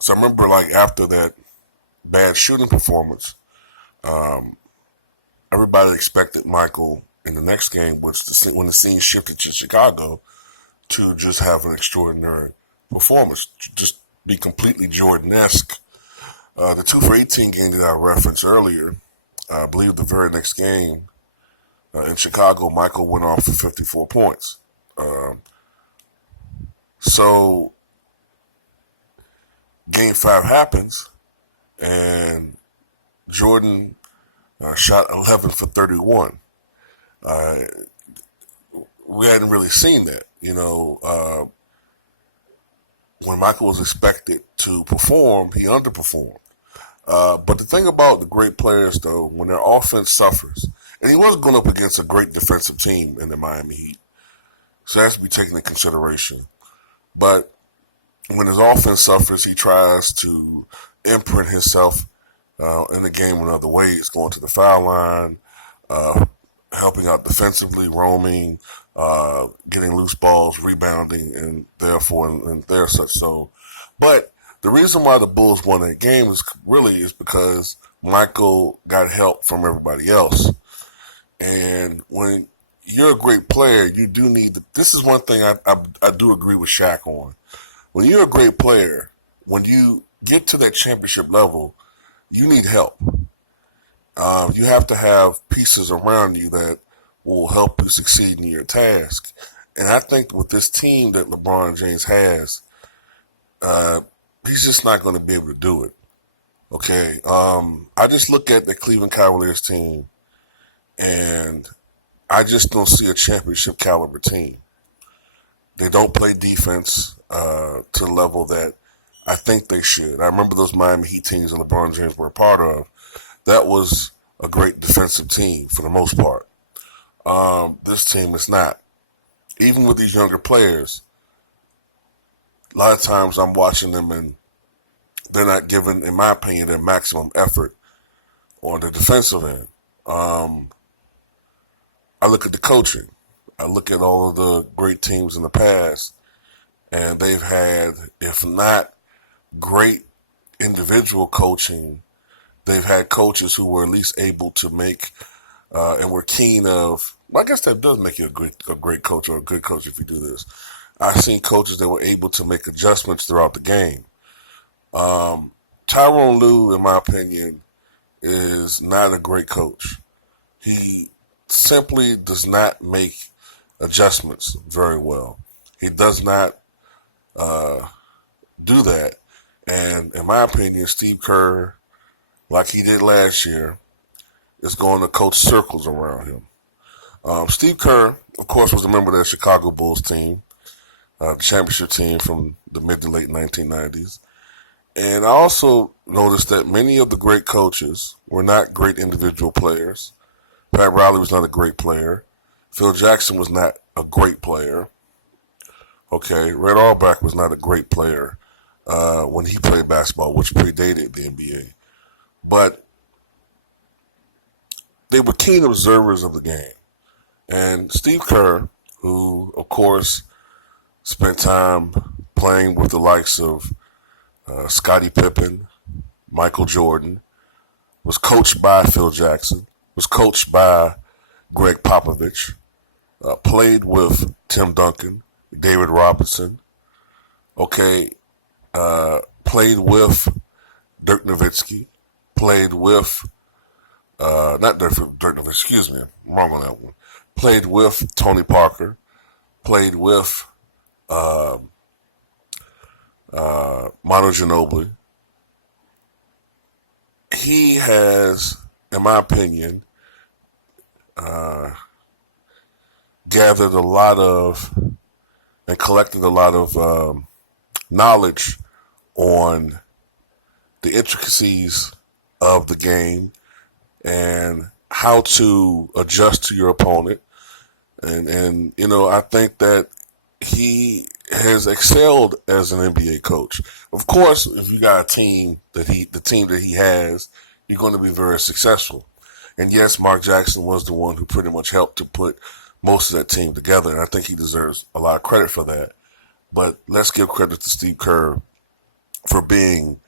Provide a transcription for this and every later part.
So I remember, like, after that bad shooting performance, um, everybody expected Michael in the next game, when the scene shifted to Chicago, to just have an extraordinary performance, just be completely Jordan-esque. The 2 for 18 game that I referenced earlier, I believe the very next game in Chicago, Michael went off for 54 points. Um, so game 5 happens, and Jordan shot 11 for 31. Uh, we hadn't really seen that, when Michael was expected to perform, he underperformed. But the thing about the great players, though, when their offense suffers, and he was going up against a great defensive team in the Miami Heat, so that has to be taken into consideration. But when his offense suffers, he tries to imprint himself in the game in other ways, going to the foul line, uh, helping out defensively, roaming, getting loose balls, rebounding, and therefore and there such so. But the reason why the Bulls won that game is because Michael got help from everybody else. And when you're a great player, you do need. This is one thing I do agree with Shaq on. When you're a great player, when you get to that championship level, you need help. You have to have pieces around you that will help you succeed in your task. And I think with this team that LeBron James has, uh, he's just not going to be able to do it. Okay. I just look at the Cleveland Cavaliers team, and I just don't see a championship caliber team. They don't play defense to the level that I think they should. I remember those Miami Heat teams that LeBron James were a part of. That was a great defensive team for the most part. This team is not. Even with these younger players, a lot of times I'm watching them and they're not giving, in my opinion, their maximum effort on the defensive end. Um, I look at the coaching. I look at all of the great teams in the past, and they've had, if not great individual coaching, they've had coaches who were at least able to make and were keen of. Well, I guess that does make you a great coach or a good coach if you do this. I've seen coaches that were able to make adjustments throughout the game. Um, Tyrone Lue, in my opinion, is not a great coach. He simply does not make adjustments very well. He does not uh, do that. And in my opinion, Steve Kerr, like he did last year, is going to coach circles around him. Steve Kerr, of course, was a member of that Chicago Bulls team, championship team from the mid to late 1990s. And I also noticed that many of the great coaches were not great individual players. Pat Riley was not a great player. Phil Jackson was not a great player. Okay, Red Auerbach was not a great player when he played basketball, which predated the NBA. But they were keen observers of the game. And Steve Kerr, who, of course, spent time playing with the likes of Scottie Pippen, Michael Jordan, was coached by Phil Jackson, was coached by Greg Popovich, played with Tim Duncan, David Robinson, okay, played with Dirk Nowitzki, played with, not Dirk Nowitzki, excuse me, I'm wrong on that one, played with Tony Parker, played with Manu Ginobili. He has, in my opinion, uh, gathered a lot of and collected a lot of knowledge on the intricacies of the game and how to adjust to your opponent. And I think that he has excelled as an NBA coach. Of course, if you got the team that he has, you're going to be very successful. And yes, Mark Jackson was the one who pretty much helped to put most of that team together, and I think he deserves a lot of credit for that. But let's give credit to Steve Kerr for being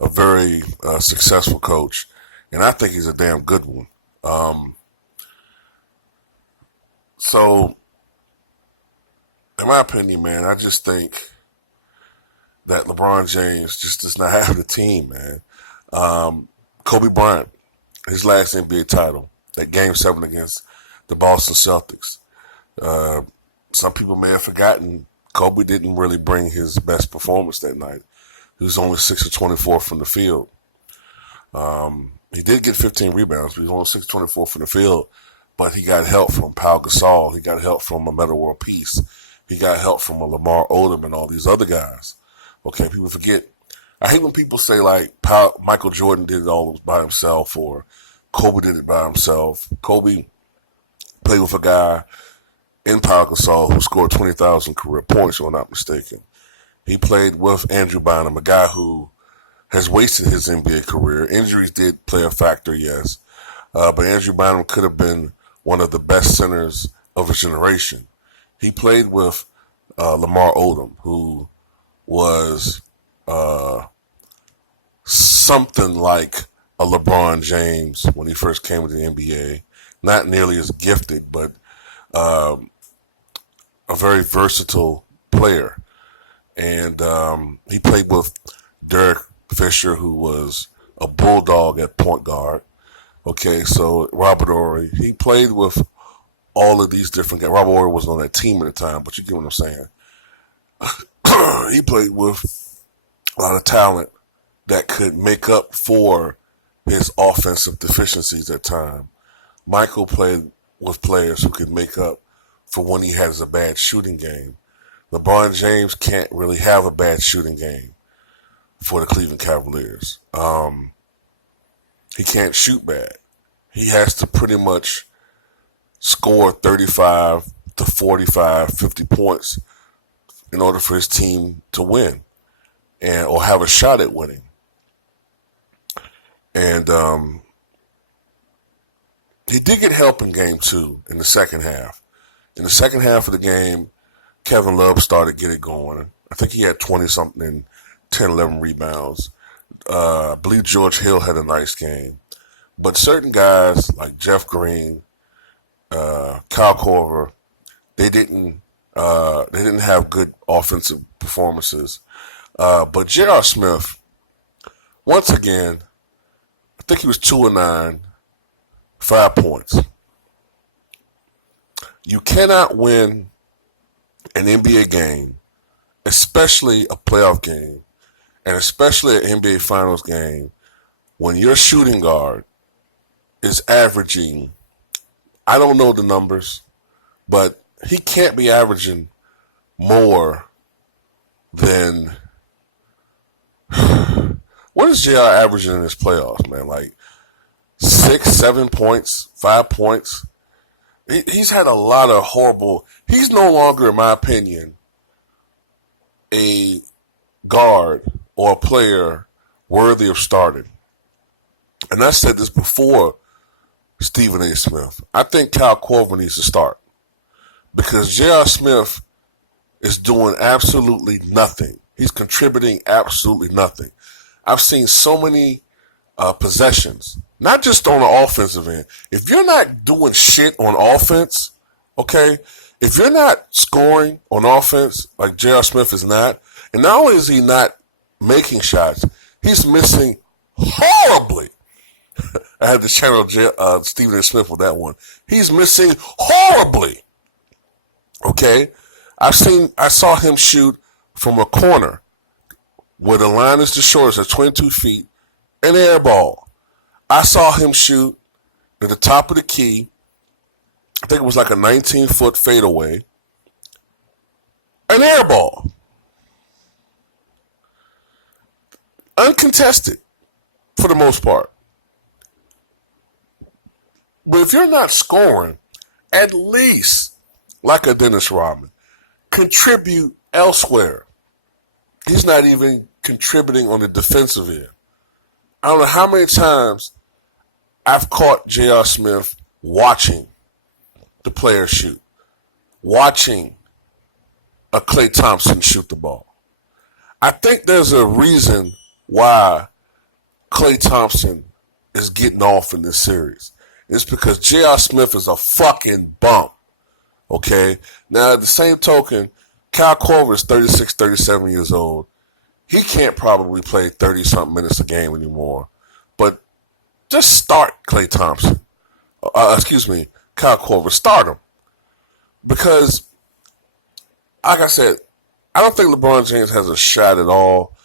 a very successful coach, and I think he's a damn good one. Um, so, in my opinion, man, I just think that LeBron James just does not have the team, man. Kobe Bryant, his last NBA title, that Game 7 against the Boston Celtics. Uh, some people may have forgotten Kobe didn't really bring his best performance that night. He was only 6 of 24 from the field. He did get 15 rebounds, but he was only 6 of 24 from the field. But he got help from Pau Gasol. He got help from a Metta World Peace. He got help from a Lamar Odom and all these other guys. Okay, people forget. I hate when people say like Michael Jordan did it all by himself or Kobe did it by himself. Kobe played with a guy in Pau Gasol who scored 20,000 career points, if I'm not mistaken. He played with Andrew Bynum, a guy who has wasted his NBA career. Injuries did play a factor, yes. But Andrew Bynum could have been one of the best centers of his generation. He played with Lamar Odom, who was something like a LeBron James when he first came to the NBA. Not nearly as gifted, but a very versatile player. And he played with Derek Fisher, who was a bulldog at point guard. Okay, so Robert Horry, he played with all of these different guys. Robert Horry wasn't on that team at the time, but you get what I'm saying. He played with a lot of talent that could make up for his offensive deficiencies at times. Michael played with players who could make up for when he has a bad shooting game. LeBron James can't really have a bad shooting game for the Cleveland Cavaliers. He can't shoot bad. He has to pretty much score 35 to 45, 50 points in order for his team to win and or have a shot at winning. And he did get help in game 2 in the second half. In the second half of the game, Kevin Love started getting going. I think he had 20-something and 10, 11 rebounds. I believe George Hill had a nice game. But certain guys like Jeff Green, Kyle Korver, they didn't have good offensive performances. But J.R. Smith, once again, I think he was 2 of 9, 5 points. You cannot win an NBA game, especially a playoff game, and especially an NBA Finals game, when your shooting guard is averaging, I don't know the numbers, but he can't be averaging more than, what is JR averaging in his playoffs, man? Like 6, 7 points, 5 points. He's had a lot of horrible, he's no longer, in my opinion, a guard or a player worthy of starting. And I said this before Stephen A. Smith. I think Kyle Korver needs to start because J.R. Smith is doing absolutely nothing. He's contributing absolutely nothing. I've seen so many possessions, not just on the offensive end. If you're not doing shit on offense, okay, if you're not scoring on offense like J.R. Smith is not, and not only is he not making shots, he's missing horribly. I had to channel Stephen A. Smith with that one. He's missing horribly. Okay, I saw him shoot from a corner where the line is the shortest at 22 feet, an air ball. I saw him shoot at the top of the key. I think it was like a 19-foot fadeaway, an air ball, uncontested for the most part. But if you're not scoring, at least, like a Dennis Rodman, contribute elsewhere. He's not even contributing on the defensive end. I don't know how many times I've caught J.R. Smith watching the player shoot, watching a Klay Thompson shoot the ball. I think there's a reason why Klay Thompson is getting off in this series. It's because J.R. Smith is a fucking bum. Okay? Now, at the same token, Kyle Korver is 36, 37 years old. He can't probably play 30-something minutes a game anymore. But just start Klay Thompson. Kyle Korver. Start him. Because, like I said, I don't think LeBron James has a shot at all.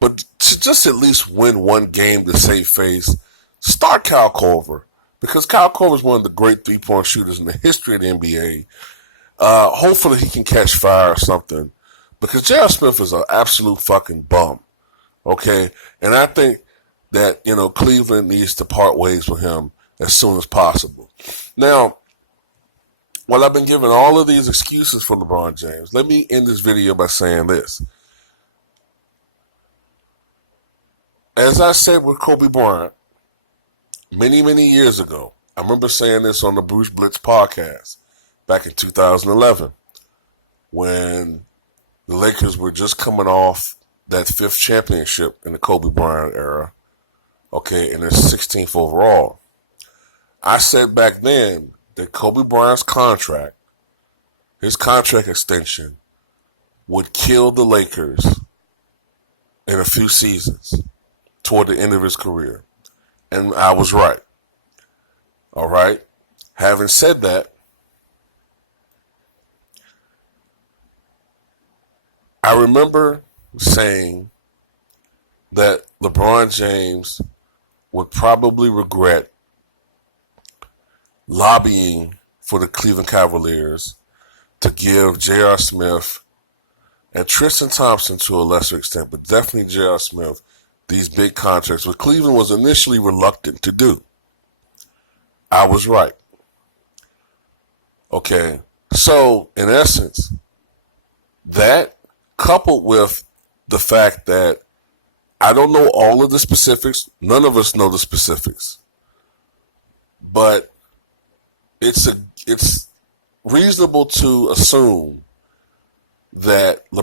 But to just at least win one game to save face, start Kyle Korver. Because Kyle Korver is one of the great three-point shooters in the history of the NBA. Hopefully he can catch fire or something. Because J.R. Smith is an absolute fucking bum. Okay? And I think that, Cleveland needs to part ways with him as soon as possible. Now, while I've been giving all of these excuses for LeBron James, let me end this video by saying this. As I said with Kobe Bryant many, many years ago, I remember saying this on the Bruce Blitz podcast back in 2011 when the Lakers were just coming off that fifth championship in the Kobe Bryant era, okay, and their 16th overall. I said back then that Kobe Bryant's contract, his contract extension, would kill the Lakers in a few seasons toward the end of his career. And I was right. All right? Having said that, I remember saying that LeBron James would probably regret lobbying for the Cleveland Cavaliers to give J.R. Smith and Tristan Thompson to a lesser extent, but definitely J.R. Smith, these big contracts, which Cleveland was initially reluctant to do. I was right. Okay, so in essence, that coupled with the fact that I don't know all of the specifics, none of us know the specifics, but it's reasonable to assume that LeBron